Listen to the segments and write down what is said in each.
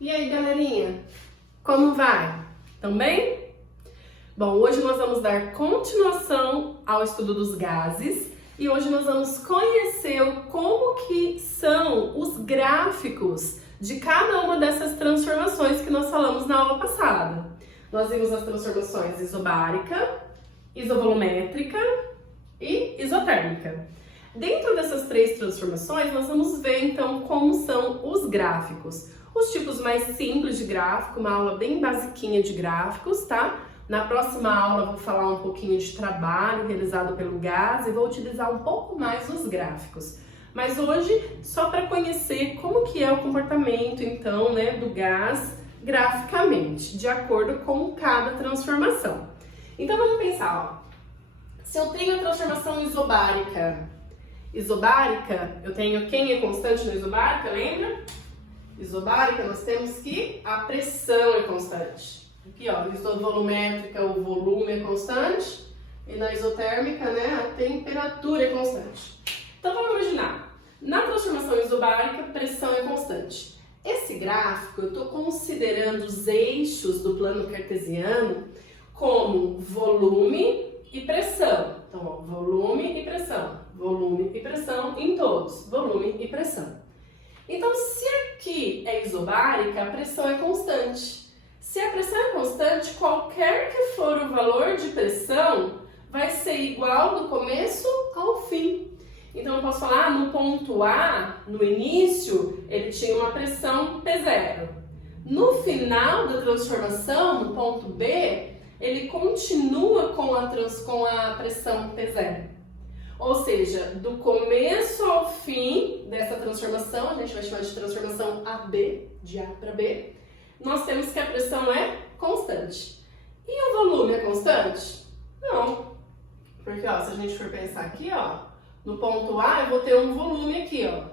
E aí, galerinha? Como vai? Tão bem? Bom, hoje nós vamos dar continuação ao estudo dos gases e hoje nós vamos conhecer como que são os gráficos de cada uma dessas transformações que nós falamos na aula passada. Nós vimos as transformações isobárica, isovolumétrica e isotérmica. Dentro dessas três transformações, nós vamos ver então como são os gráficos. Os tipos mais simples de gráfico, uma aula bem basiquinha de gráficos, tá? Na próxima aula eu vou falar um pouquinho de trabalho realizado pelo gás e vou utilizar um pouco mais os gráficos. Mas hoje, só para conhecer como que é o comportamento então, né, do gás graficamente, de acordo com cada transformação. Então vamos pensar, ó. Se eu tenho a transformação isobárica, eu tenho quem é constante na isobárica, lembra? Isobárica, nós temos que a pressão é constante. Aqui, ó, isovolumétrica, o volume é constante. E na isotérmica, né, a temperatura é constante. Então, vamos imaginar. Na transformação isobárica, a pressão é constante. Esse gráfico, eu estou considerando os eixos do plano cartesiano como volume e pressão. Então, ó, volume e pressão em todos. Volume e pressão. Então, se aqui é isobárica, a pressão é constante. Se a pressão é constante, qualquer que for o valor de pressão, vai ser igual do começo ao fim. Então, eu posso falar, no ponto A, no início, ele tinha uma pressão P0. No final da transformação, no ponto B, ele continua com a pressão P0. Ou seja, do começo ao fim dessa transformação, a gente vai chamar de transformação AB, de A para B, nós temos que a pressão é constante. E o volume é constante? Não. Porque, ó, se a gente for pensar aqui, ó, no ponto A eu vou ter um volume aqui, ó.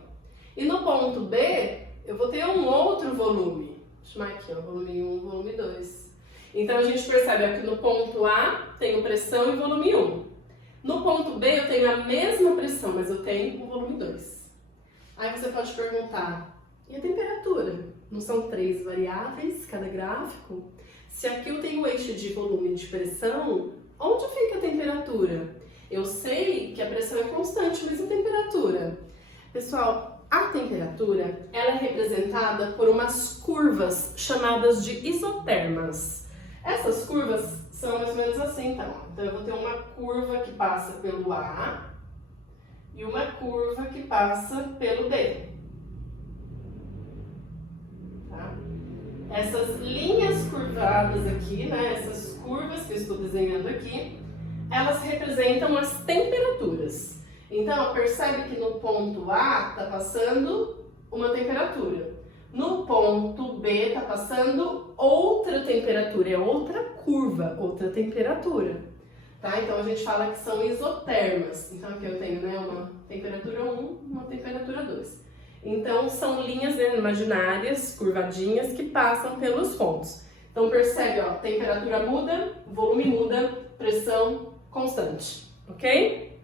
E no ponto B eu vou ter um outro volume. Vou chamar aqui, ó, volume 1, volume 2. Então a gente percebe aqui no ponto A tenho pressão e volume 1. No ponto B eu tenho a mesma pressão, mas eu tenho o volume 2. Aí você pode perguntar, e a temperatura? Não são três variáveis cada gráfico? Se aqui eu tenho o eixo de volume e de pressão, onde fica a temperatura? Eu sei que a pressão é constante, mas a temperatura? Pessoal, a temperatura ela é representada por umas curvas chamadas de isotermas. Essas curvas são mais ou menos assim, tá? Então eu vou ter uma curva que passa pelo A e uma curva que passa pelo B. Tá? Essas linhas curvadas aqui, né? Essas curvas que eu estou desenhando aqui, elas representam as temperaturas. Então, percebe que no ponto A está passando uma temperatura. No ponto B está passando outra temperatura, é outra curva, outra temperatura. Tá? Então a gente fala que são isotermas. Então aqui eu tenho, né, uma temperatura 1, uma temperatura 2. Então são linhas, né, imaginárias, curvadinhas, que passam pelos pontos. Então percebe, ó, temperatura muda, volume muda, pressão constante, ok?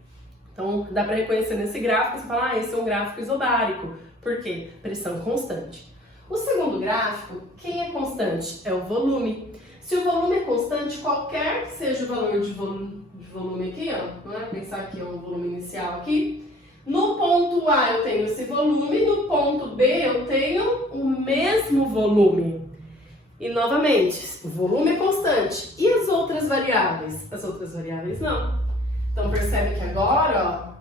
Então dá para reconhecer nesse gráfico, você fala, esse é um gráfico isobárico. Por quê? Pressão constante. O segundo gráfico, quem é constante? É o volume. Se o volume é constante, qualquer que seja o valor de volume aqui, ó, não é? Pensar aqui é um volume inicial aqui. No ponto A eu tenho esse volume, no ponto B eu tenho o mesmo volume. E novamente, o volume é constante. E as outras variáveis? As outras variáveis não. Então percebe que agora,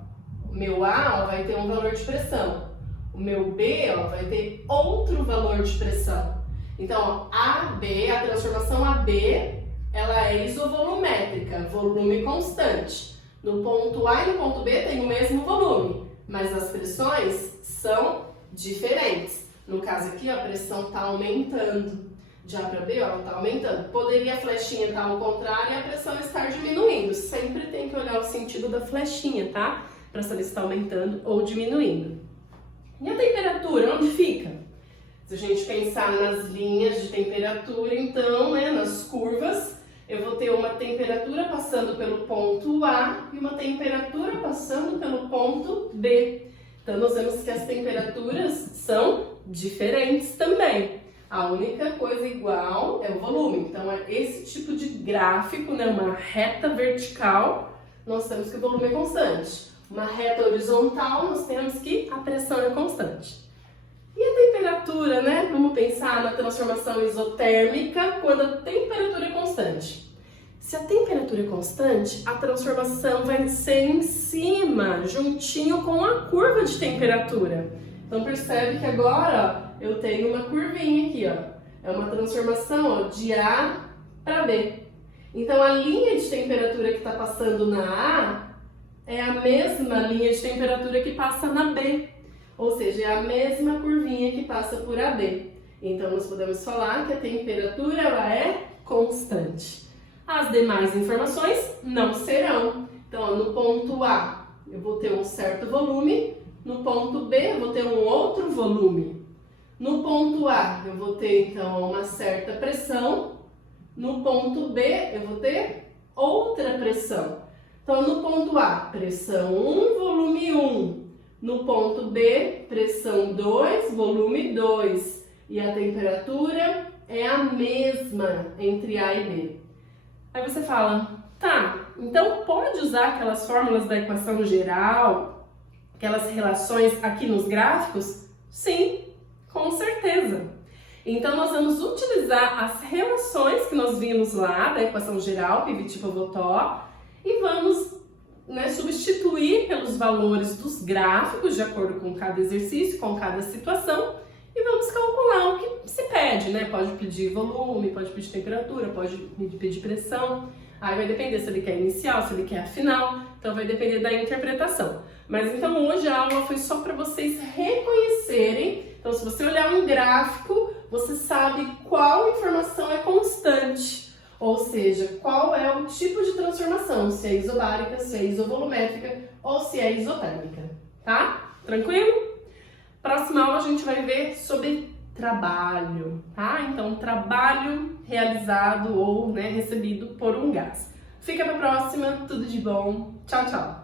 ó, o meu A, ó, vai ter um valor de pressão. O meu B, ó, vai ter outro valor de pressão. Então, ó, AB, a transformação AB, ela é isovolumétrica, volume constante. No ponto A e no ponto B tem o mesmo volume, mas as pressões são diferentes. No caso aqui, ó, a pressão está aumentando. De A para B, ó, ela está aumentando. Poderia a flechinha estar ao contrário e a pressão estar diminuindo. Sempre tem que olhar o sentido da flechinha, tá? Para saber se está aumentando ou diminuindo. E a temperatura, onde fica? Se a gente pensar nas linhas de temperatura, então, né, nas curvas, eu vou ter uma temperatura passando pelo ponto A e uma temperatura passando pelo ponto B. Então, nós vemos que as temperaturas são diferentes também. A única coisa igual é o volume. Então, é esse tipo de gráfico, né, uma reta vertical, nós temos que o volume é constante. Uma reta horizontal, nós temos que a pressão é constante. E a temperatura, né? Vamos pensar na transformação isotérmica quando a temperatura é constante. Se a temperatura é constante, a transformação vai ser em cima, juntinho com a curva de temperatura. Então percebe que agora, ó, eu tenho uma curvinha aqui, ó. É uma transformação, ó, de A para B. Então a linha de temperatura que está passando na A é a mesma linha de temperatura que passa na B. Ou seja, é a mesma curvinha que passa por AB. Então nós podemos falar que a temperatura ela é constante. As demais informações não serão. Então, ó, no ponto A eu vou ter um certo volume, no ponto B eu vou ter um outro volume. No ponto A eu vou ter então uma certa pressão, no ponto B eu vou ter outra pressão. Então, no ponto A, pressão 1, volume 1. No ponto B, pressão 2, volume 2. E a temperatura é a mesma entre A e B. Aí você fala, tá, então pode usar aquelas fórmulas da equação geral, aquelas relações aqui nos gráficos? Sim, com certeza. Então nós vamos utilizar as relações que nós vimos lá da equação geral, Pivot-Povetó, e vamos, né, substituir pelos valores dos gráficos de acordo com cada exercício, com cada situação, e vamos calcular o que se pede, né? Pode pedir volume, pode pedir temperatura, pode pedir pressão. Aí vai depender se ele quer inicial, se ele quer final, então vai depender da interpretação. Mas então hoje a aula foi só para vocês reconhecerem. Então se você olhar um gráfico, você sabe qual informação é constante. Ou seja, qual é o tipo de transformação, se é isobárica, se é isovolumétrica ou se é isotérmica, tá? Tranquilo? Próxima aula a gente vai ver sobre trabalho, tá? Então, trabalho realizado ou, né, recebido por um gás. Fica pra próxima, tudo de bom. Tchau, tchau!